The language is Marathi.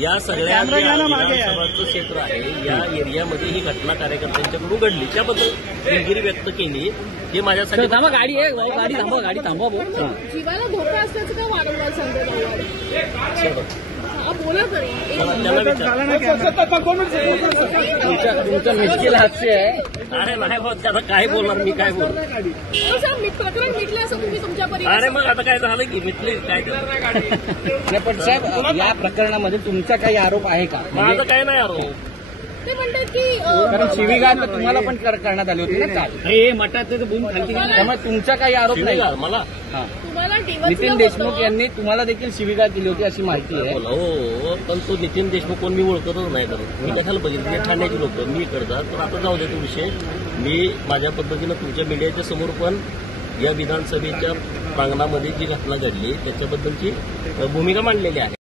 या सगळ्या विधानसभाचं क्षेत्र आहे, या एरियामध्ये ही घटना कार्यकर्त्यांच्याकडून घडली, त्याबद्दल दिलगिरी व्यक्त केली. हे माझ्यासाठी गाडी थांबवा. जीवाला धोका असल्याचं काय वारंवार सांगतो बोला तरी तुमचं मुश्किल हास्य आहे. त्याला काय बोलणार मी, काय बोलणार. प्रकरण मिटलं असं तुम्ही तुमच्या अरे मग आता काय झालं की मिटले काय. पण साहेब, या प्रकरणामध्ये तुमचा काही आरोप आहे का? माझा काय नाही आरोप. ते म्हणतात की कारण शिवीगाळ तुम्हाला पण करण्यात आली होती ना काल. हे मठाचं बूम खाली, त्यामुळे तुमचा काही आरोप नाही मला. तुम्हाला नितीन देशमुख यांनी तुम्हाला देखील शिवीगाळ केली होती अशी माहिती आहे. हो, पण तो नितीन देशमुख कोण मी ओळखतच नाही करत. मी कशाला बघितलं, ठाण्याची लोक मी करतात. तर आता जाऊ दे तो विषय. मी माझ्या पद्धतीनं तुमच्या मीडियाच्या समोर पण या विधानसभेच्या प्रांगणामध्ये जी घटना घडली त्याच्याबद्दलची भूमिका मांडलेली आहे.